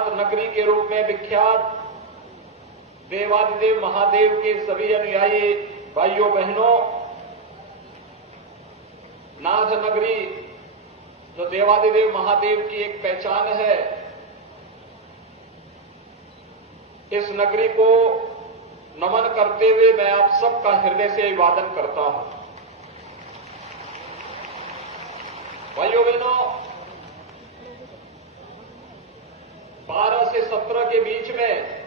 नाथ नगरी के रूप में विख्यात देवादिदेव महादेव के सभी अनुयायी भाइयों बहनों, नाथ नगरी जो देवादिदेव महादेव की एक पहचान है, इस नगरी को नमन करते हुए मैं आप सबका हृदय से अभिवादन करता हूं। भाइयों बहनों, 12 से 17 के बीच में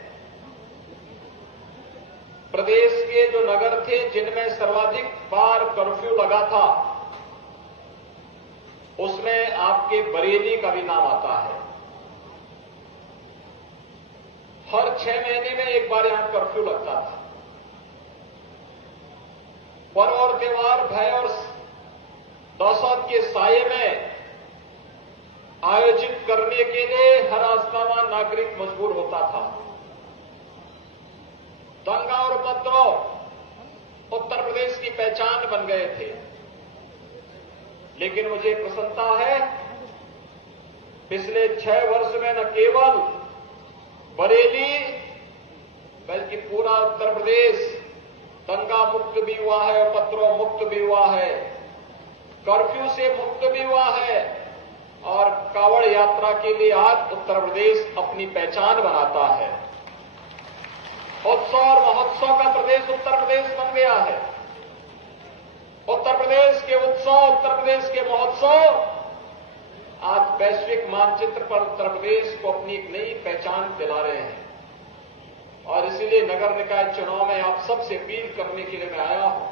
प्रदेश के जो नगर थे जिनमें सर्वाधिक बार कर्फ्यू लगा था, उसमें आपके बरेली का भी नाम आता है। हर 6 महीने में एक बार यहां कर्फ्यू लगता था। पर्व और त्योहार भय और दहशत के साये में आयोजित करने के लिए हर आस्थावान नागरिक मजबूर होता था। दंगा और उपद्रव उत्तर प्रदेश की पहचान बन गए थे। लेकिन मुझे प्रसन्नता है, पिछले 6 वर्ष में न केवल बरेली बल्कि पूरा उत्तर प्रदेश दंगा मुक्त भी हुआ है, उपद्रव मुक्त भी हुआ है, कर्फ्यू से मुक्त भी हुआ है और कांवड़ यात्रा के लिए आज उत्तर प्रदेश अपनी पहचान बनाता है। उत्सव और महोत्सव का प्रदेश उत्तर प्रदेश बन गया है। उत्तर प्रदेश के उत्सव, उत्तर प्रदेश के महोत्सव आज वैश्विक मानचित्र पर उत्तर प्रदेश को अपनी एक नई पहचान दिला रहे हैं। और इसीलिए नगर निकाय चुनाव में आप सबसे अपील करने के लिए मैं आया हूं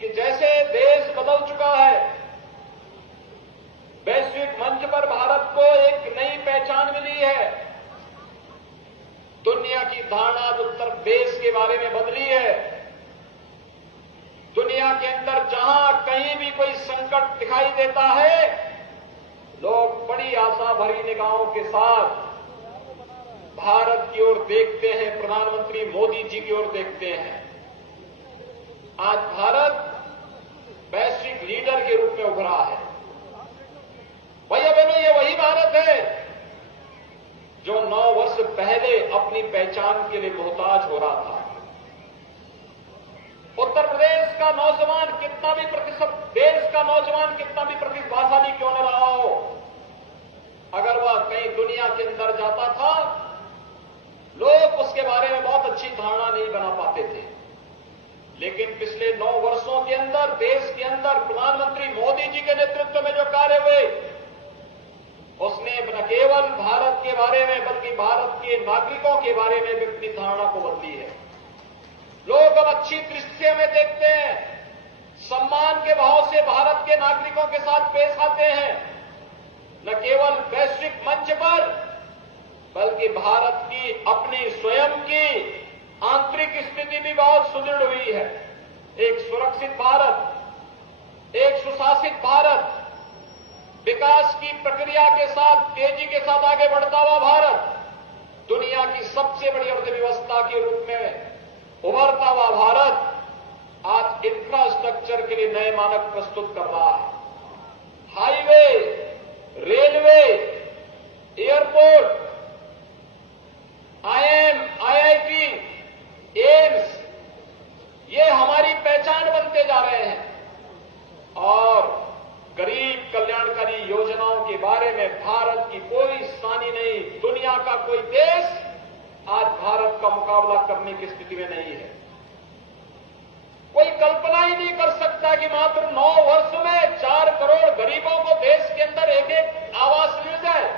कि जैसे देश बदल चुका है, वैश्विक मंच पर भारत को एक नई पहचान मिली है, दुनिया की धारणा उत्तर प्रदेश के बारे में बदली है। दुनिया के अंदर जहां कहीं भी कोई संकट दिखाई देता है, लोग बड़ी आशा भरी निगाहों के साथ भारत की ओर देखते हैं, प्रधानमंत्री मोदी जी की ओर देखते हैं। आज भारत वैश्विक लीडर के रूप में उभरा है। भैया बहनों, ये वही भारत है जो 9 वर्ष पहले अपनी पहचान के लिए मोहताज हो रहा था। उत्तर प्रदेश का नौजवान कितना भी देश का नौजवान कितना भी प्रतिभाशाली क्यों न रहा हो, अगर वह कहीं दुनिया के अंदर जाता था, लोग उसके बारे में बहुत अच्छी धारणा नहीं बना पाते थे। लेकिन पिछले 9 वर्षों के अंदर देश के अंदर प्रधानमंत्री मोदी जी के नेतृत्व में जो कार्य हुए, उसने न केवल भारत के बारे में बल्कि भारत के नागरिकों के बारे में भी अपनी धारणा को बदली है। लोग अब अच्छी दृष्टि से हमें देखते हैं, सम्मान के भाव से भारत के नागरिकों के साथ पेश आते हैं। न केवल वैश्विक मंच पर बल्कि भारत की अपनी स्वयं की आंतरिक स्थिति भी बहुत सुदृढ़ हुई है। एक सुरक्षित भारत, एक सुशासित भारत, विकास की प्रक्रिया के साथ तेजी के साथ आगे बढ़ता हुआ भारत, दुनिया की सबसे बड़ी अर्थव्यवस्था के रूप में उभरता हुआ भारत आज इंफ्रास्ट्रक्चर के लिए नए मानक प्रस्तुत कर रहा है। Highway, railway, airport, IIM, IIT, AIIMS, ये हमारी पहचान बनते जा रहे हैं। और गरीब कल्याणकारी योजनाओं के बारे में भारत की कोई सानी नहीं, दुनिया का कोई देश आज भारत का मुकाबला करने की स्थिति में नहीं है। कोई कल्पना ही नहीं कर सकता कि मात्र 9 वर्ष में 4 करोड़ गरीबों को देश के अंदर एक आवास मिल जाए।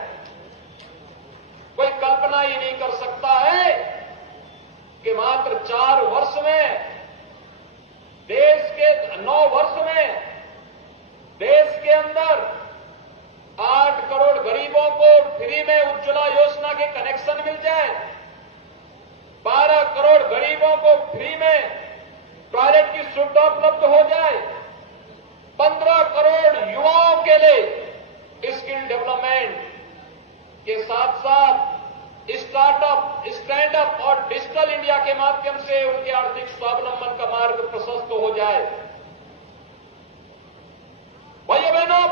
कोई कल्पना ही नहीं कर सकता है कि मात्र 4 वर्ष में देश के 9 वर्ष में देश के अंदर 8 करोड़ गरीबों को फ्री में उज्ज्वला योजना के कनेक्शन मिल जाए, 12 करोड़ गरीबों को फ्री में टॉयलेट की सुविधा उपलब्ध हो जाए, 15 करोड़ युवाओं के लिए स्किल डेवलपमेंट के साथ साथ स्टार्टअप, स्टैंड अप और डिजिटल इंडिया के माध्यम से उनके आर्थिक स्वावलंबन का मार्ग प्रशस्त हो जाए। भाइयों बहनों,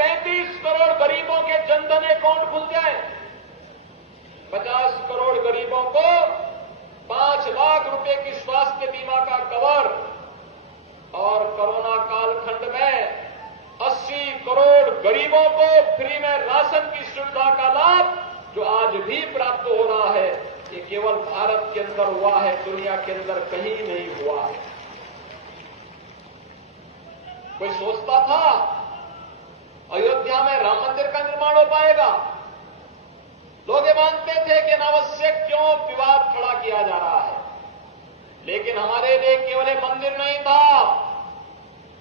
35 करोड़ गरीबों के जनधन अकाउंट खुल जाए, 50 करोड़ गरीबों को 5 लाख रुपए की स्वास्थ्य बीमा का कवर और कोरोना कालखंड में 80 करोड़ गरीबों को फ्री में राशन की सुविधा का लाभ जो आज भी प्राप्त हो रहा है, ये केवल भारत के अंदर हुआ है, दुनिया के अंदर कहीं नहीं हुआ है। कोई सोचता था अयोध्या में राम मंदिर का निर्माण हो पाएगा? लोग ये मानते थे कि अनावश्यक क्यों विवाद खड़ा किया जा रहा है, लेकिन हमारे लिए केवल ये मंदिर नहीं था,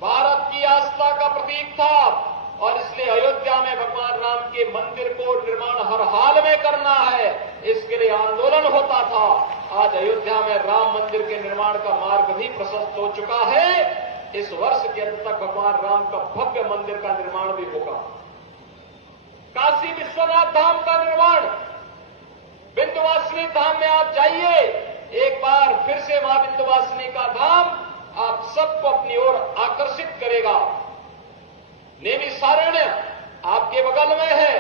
भारत की आस्था का प्रतीक था और इसलिए अयोध्या में भगवान राम के मंदिर को निर्माण हर हाल में करना है, इसके लिए आंदोलन होता था। आज अयोध्या में राम मंदिर के निर्माण का मार्ग भी प्रशस्त हो चुका है। इस वर्ष के अंत तक भगवान राम का भव्य मंदिर का निर्माण भी होगा। काशी विश्वनाथ धाम का निर्माण, विंध्यवासिनी धाम में आप जाइए, एक बार फिर से मां विंध्यवासिनी का धाम आप सबको अपनी ओर आकर्षित करेगा। नैमिषारण्य आपके बगल में है।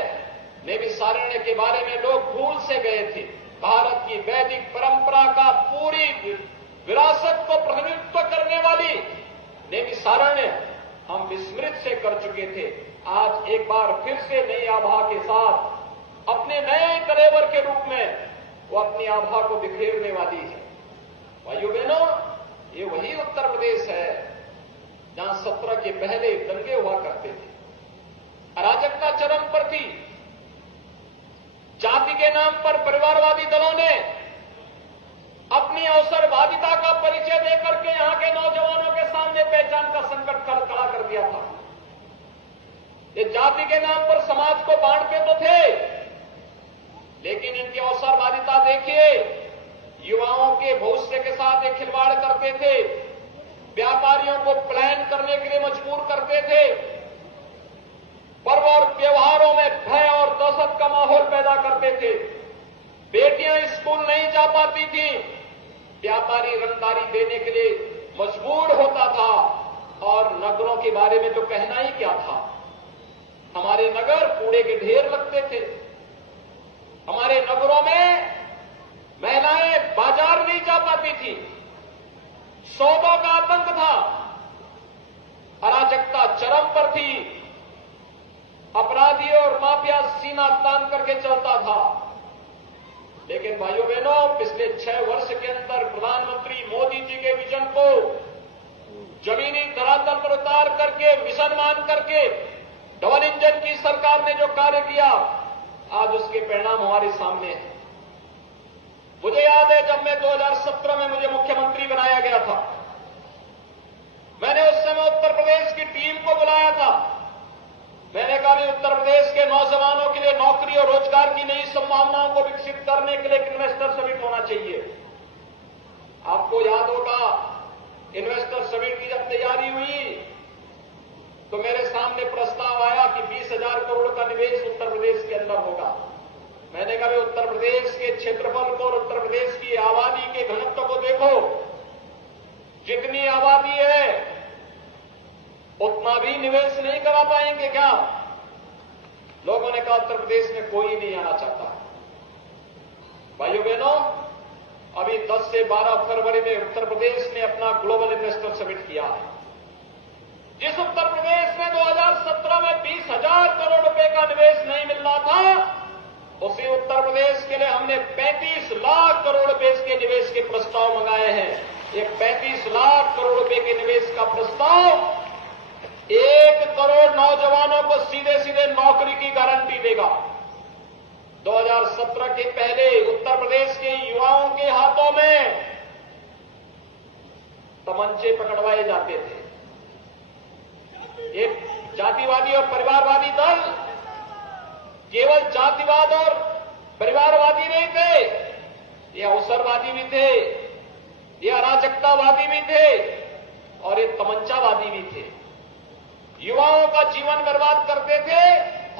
नैमिषारण्य के बारे में लोग भूल से गए थे। भारत की वैदिक परंपरा का पूरी विरासत को प्रतिनिधित्व करने वाली नैमिषारण्य हम विस्मृत से कर चुके थे। आज एक बार फिर से नई आभा के साथ अपने नए कलेवर के रूप में वो अपनी आभा को बिखेरने वाली है। भाइयों बहनों, ये वही उत्तर प्रदेश है जहां 17 के पहले दंगे हुआ करते थे, अराजकता चरम पर थी। जाति के नाम पर परिवारवादी दलों ने अपनी अवसरवादिता का परिचय देकर के यहां के नौजवानों के सामने पहचान का संकट खड़ा कर दिया था। ये जाति के नाम पर समाज को बांटते तो थे, लेकिन इनकी अवसरवादिता देखिए, युवाओं के भविष्य के साथ एक खिलवाड़ करते थे, व्यापारियों को प्लान करने के लिए मजबूर करते थे, पर्व और त्योहारों में भय और दहशत का माहौल पैदा करते थे, बेटियां स्कूल नहीं जा पाती थी, व्यापारी रंगदारी देने के लिए मजबूर होता था। और नगरों के बारे में तो कहना ही क्या था, हमारे नगर कूड़े के ढेर लगते थे। हमारे नगरों में महिलाएं बाजार नहीं जा पाती थी, सौदों का आतंक था, अराजकता चरम पर थी, अपराधी और माफिया सीना तान करके चलता था। लेकिन भाइयों बहनों, पिछले 6 वर्ष के अंदर प्रधानमंत्री मोदी जी के विजन को जमीनी धरातल पर उतार करके, मिशन मान करके डबल इंजन की सरकार ने जो कार्य किया, आज उसके परिणाम हमारे सामने हैं। मुझे याद है जब मैं 2017 में मुझे मुख्यमंत्री बनाया गया था, मैंने उस समय उत्तर प्रदेश की टीम को बुलाया था। मैंने कहा कि उत्तर प्रदेश के नौजवानों के लिए नौकरी और रोजगार की नई संभावनाओं को विकसित करने के लिए एक इन्वेस्टर समिट होना चाहिए। आपको याद होगा, इन्वेस्टर समिट की जब तैयारी हुई तो मेरे सामने प्रस्ताव आया कि 20,000 करोड़ का निवेश उत्तर प्रदेश के अंदर होगा। मैंने कहा उत्तर प्रदेश के क्षेत्रफल को और उत्तर प्रदेश की आबादी के घनत्व को देखो, जितनी आबादी है उतना भी निवेश नहीं करा पाएंगे क्या? लोगों ने कहा उत्तर प्रदेश में कोई नहीं आना चाहता। भाइयों बहनों, अभी 10 से 12 फरवरी में उत्तर प्रदेश ने अपना ग्लोबल इन्वेस्टर समिट किया है। जिस उत्तर प्रदेश में 2017 में 20,000 करोड़ रुपए का निवेश नहीं मिल रहा था, उसी उत्तर प्रदेश के लिए हमने 35 लाख करोड़ रुपए के निवेश के प्रस्ताव मंगाए हैं। ये 35 लाख करोड़ रुपए के निवेश का प्रस्ताव 1 करोड़ नौजवानों को सीधे सीधे नौकरी की गारंटी देगा। 2017 के पहले उत्तर प्रदेश के युवाओं के हाथों में तमंचे पकड़वाए जाते थे। ये जातिवादी और परिवारवादी दल केवल जातिवाद और परिवारवादी नहीं थे, ये अवसरवादी भी थे, ये अराजकतावादी भी थे और ये तमंचावादी भी थे। युवाओं का जीवन बर्बाद करते थे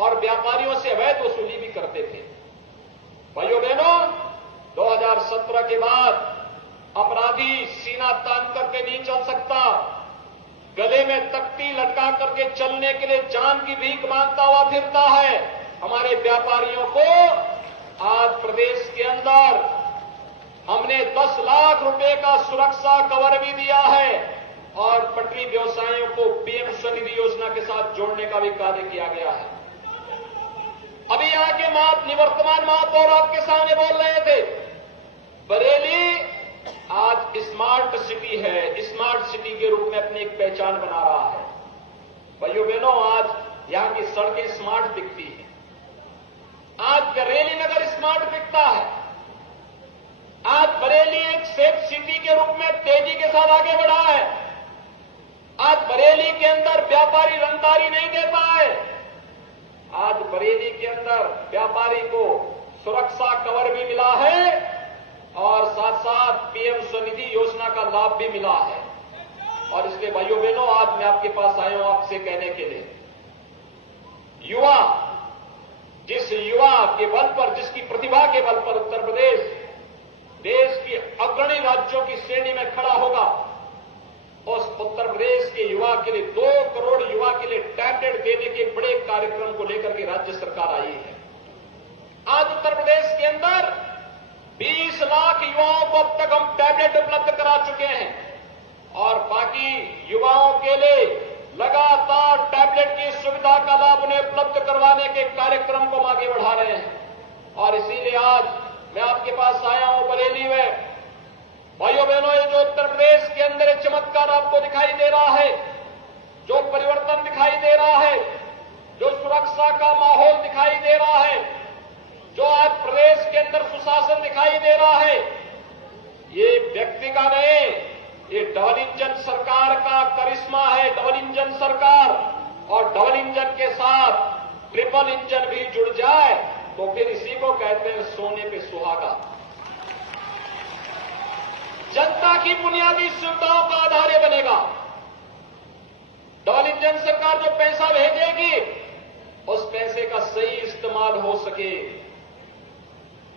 और व्यापारियों से अवैध वसूली भी करते थे। भाइयों बहनों, 2017 के बाद अपराधी सीना तान करके नहीं चल सकता, गले में तख्ती लटका करके चलने के लिए जान की भीख मांगता हुआ फिरता है। हमारे व्यापारियों को आज प्रदेश के अंदर हमने 10 लाख रुपए का सुरक्षा कवर भी दिया है और पटरी व्यवसायियों को पीएम स्वनिधि योजना के साथ जोड़ने का भी कार्य किया गया है। अभी यहाँ के निवर्तमान महापौर आपके सामने बोल रहे थे, बरेली आज स्मार्ट सिटी है, स्मार्ट सिटी के रूप में अपनी एक पहचान बना रहा है। भाइयों बहनों, आज यहाँ की सड़कें स्मार्ट दिखती हैं, आज बरेली नगर स्मार्ट दिखता है, आज बरेली एक सेफ सिटी के रूप में तेजी के साथ आगे बढ़ा है। आज बरेली के अंदर व्यापारी रंगदारी नहीं देता है, आज बरेली के अंदर व्यापारी को सुरक्षा कवर भी मिला है और साथ साथ पीएम स्वनिधि योजना का लाभ भी मिला है। और इसलिए भाइयों बहनों, आज मैं आपके पास आया हूं आपसे कहने के लिए, युवा, जिस युवा के बल पर, जिसकी प्रतिभा के बल पर उत्तर प्रदेश देश की अग्रणी राज्यों की श्रेणी में खड़ा होगा, उस उत्तर प्रदेश के युवा के लिए 2 करोड़ युवा के लिए टैबलेट देने के बड़े कार्यक्रम को लेकर के राज्य सरकार आई है। आज उत्तर प्रदेश के अंदर 20 लाख युवाओं को अब तक हम टैबलेट उपलब्ध करा चुके हैं और बाकी युवाओं के लिए लगातार टैबलेट की सुविधा का लाभ उन्हें उपलब्ध करवाने के कार्यक्रम को हम आगे बढ़ा रहे हैं। और इसीलिए आज मैं आपके पास आया हूं बरेली में। भाइयों बहनों, ये जो उत्तर प्रदेश के अंदर एक चमत्कार आपको दिखाई दे रहा है, जो परिवर्तन दिखाई दे रहा है, जो सुरक्षा का माहौल दिखाई दे रहा है, जो आज प्रदेश के अंदर सुशासन दिखाई दे रहा है, ये व्यक्ति का नहीं, ये डबल इंजन सरकार का करिश्मा है। डबल इंजन सरकार, और डबल इंजन के साथ ट्रिपल इंजन भी जुड़ जाए तो फिर इसी को कहते हैं सोने पे सुहागा। जनता की बुनियादी सुविधाओं का आधार बनेगा। डबल इंजन सरकार जो पैसा भेजेगी, उस पैसे का सही इस्तेमाल हो सके,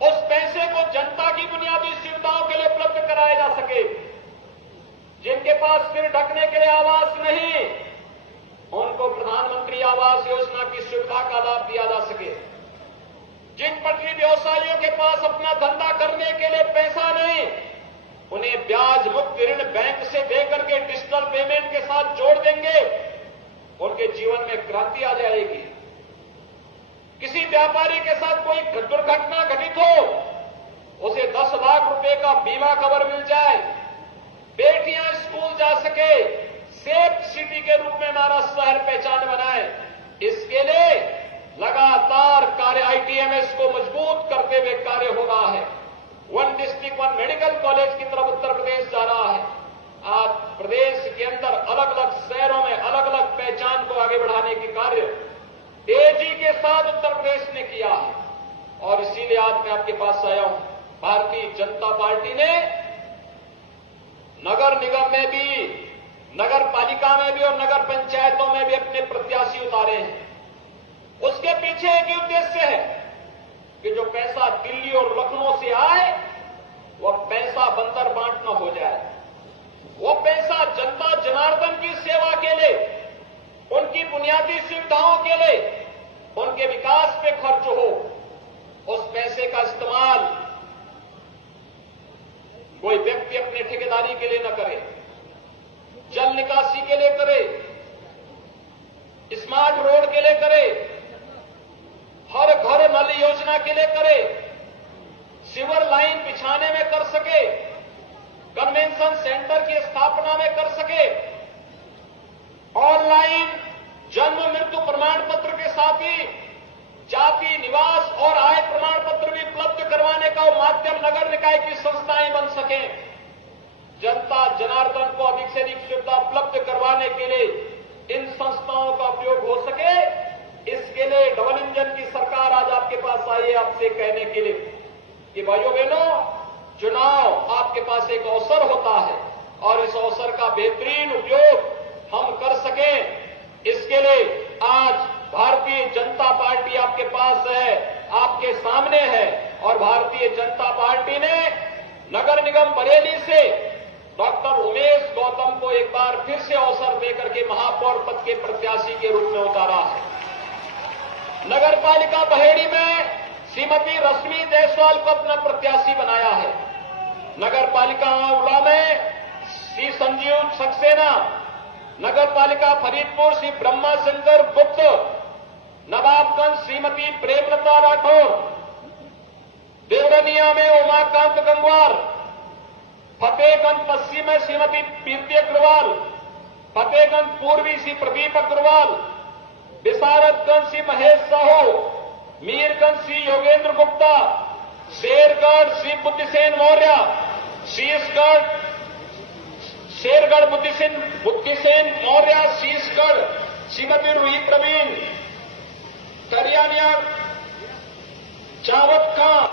उस पैसे को जनता की बुनियादी सुविधाओं के लिए उपलब्ध कराया जा सके। जिनके पास सिर ढकने के लिए आवास नहीं, उनको प्रधानमंत्री आवास योजना की सुविधा का लाभ दिया जा सके। जिन पटरी व्यवसायियों के पास अपना धंधा करने के लिए पैसा नहीं, उन्हें ब्याज मुक्त ऋण बैंक से देकर के डिजिटल पेमेंट के साथ जोड़ देंगे, उनके जीवन में क्रांति आ जाएगी। किसी व्यापारी के साथ कोई दुर्घटना घटित हो, उसे 10 लाख रुपए का बीमा कवर मिल जाए, बेटियां स्कूल जा सके, सेफ सिटी के रूप में हमारा शहर पहचान बनाए। इसके लिए लगातार कार्य आईटीएमएस को मजबूत करते हुए कार्य हो रहा है। 1 डिस्ट्रिक्ट 1 मेडिकल कॉलेज की तरफ उत्तर प्रदेश जा रहा है। आज प्रदेश के अंदर अलग अलग शहरों में अलग अलग पहचान को आगे बढ़ाने के कार्य तेजी के साथ उत्तर प्रदेश ने किया है। और इसीलिए आज मैं आपके पास आया हूं। भारतीय जनता पार्टी ने नगर निगम में भी, नगर पालिका में भी और नगर पंचायतों में भी अपने प्रत्याशी उतारे हैं। उसके पीछे एक ही उद्देश्य है कि जो पैसा दिल्ली और लखनऊ से आए, वह पैसा बंदर बांट न हो जाए। वो पैसा जनता जनार्दन की सेवा के लिए, उनकी बुनियादी सुविधाओं के लिए, उनके विकास पे खर्च हो। उस पैसे का इस्तेमाल कोई व्यक्ति अपने ठेकेदारी के लिए न करे, जल निकासी के लिए करे, स्मार्ट रोड के लिए करे, हर घर नल योजना के लिए करे, सीवर लाइन बिछाने में कर सके, कन्वेंशन सेंटर की स्थापना में कर सके, ऑनलाइन जन्म मृत्यु प्रमाण पत्र के साथ ही जाति, निवास और आय प्रमाण पत्र भी उपलब्ध करवाने का माध्यम नगर निकाय की संस्थाएं बन सके। जनता जनार्दन को अधिक से अधिक सुविधा उपलब्ध करवाने के लिए इन संस्थाओं का उपयोग हो सके, इसके लिए डबल इंजन की सरकार आज आपके पास आई है आपसे कहने के लिए कि भाइयों बहनों, चुनाव आपके पास एक अवसर होता है और इस अवसर का बेहतरीन उपयोग हम कर सकें, इसके लिए आज भारतीय जनता पार्टी आपके पास है, आपके सामने है। और भारतीय जनता पार्टी ने नगर निगम बरेली से डॉक्टर उमेश गौतम को एक बार फिर से अवसर देकर के महापौर पद के प्रत्याशी के रूप में उतारा है। नगर पालिका बहेड़ी में श्रीमती रश्मि जायसवाल को अपना प्रत्याशी बनाया है। नगर पालिका उला में श्री संजीव सक्सेना, नगर पालिका फरीदपुर श्री ब्रह्मा शंकर गुप्त, नवाबगंज श्रीमती प्रेमलता राठौर, देवरनिया में उमाकांत गंगवार, फतेहगंज पश्चिम में श्रीमती कीर्ति अग्रवाल, फतेहगंज पूर्वी श्री प्रदीप अग्रवाल, विशारदगंज श्री महेश साहू, मीरगंज श्री योगेंद्र गुप्ता, शेरगढ़ श्री बुद्धिसेन मौर्य, शेरगढ़ बुद्धिसेन मौर्य, शीशगढ़ श्रीमती रूही प्रवीण, करियानिया जावद खान,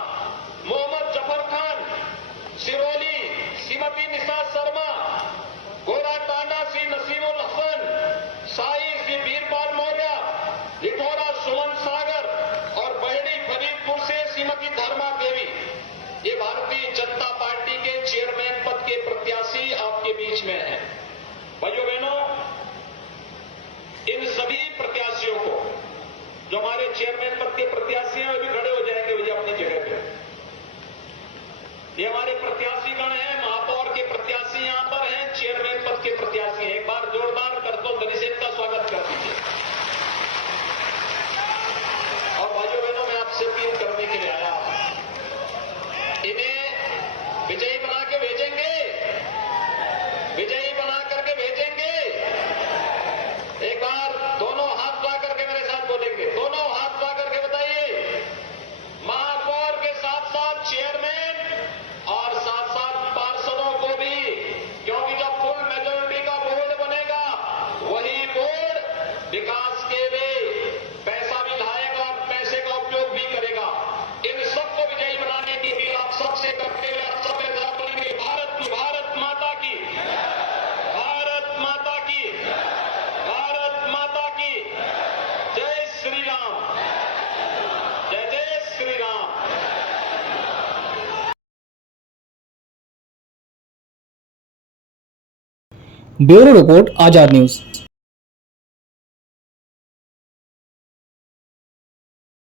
मोहम्मद जफर खान, सिरोली श्रीमती निशा शर्मा, गोरा टांडा श्री नसीमुल हसन, साई श्री वीरपाल मौर्य, लिठौरा सुमन सागर और बहेड़ी फरीदपुर से श्रीमती धर्मा देवी। ये भारतीय जनता पार्टी के चेयरमैन पद के प्रत्याशी आपके बीच में हैं। भाइयों बहनों, इन सभी प्रत्याशियों को, जो हमारे चेयरमैन पद के प्रत्याशी हैं, वे भी खड़े हो जाएंगे भैया अपनी जगह पे। ये हमारे प्रत्याशीगण हैं, महापौर के प्रत्याशी यहां पर हैं, चेयरमैन पद के प्रत्याशी हैं। एक बार जोरदार करतों ध्वनि का स्वागत कर दीजिए। और भाइयों बहनों, मैं आपसे अपील करने के लिए आया हूं, इन्हें विजयी बना के भेजेंगे, विजयी बना करके भेजेंगे। एक बार दोनों हाथ उठा करके मेरे साथ बोलेंगे, दोनों हाथ उठा करके बताइए, महापौर के साथ साथ चेयरमैन और साथ साथ पार्षदों को भी, क्योंकि जब फुल मेजोरिटी का बोर्ड बनेगा, वही बोर्ड विकास के लिए पैसा भी लाएगा और पैसे का उपयोग भी करेगा। इन सबको विजयी बनाने की भी आप सबसे करते हुए आप सब मेरे साथ बोलेंगे, भारत माता की, भारत माता की, भारत माता की जय श्री राम, जय जय श्री राम। ब्यूरो रिपोर्ट आजाद न्यूज।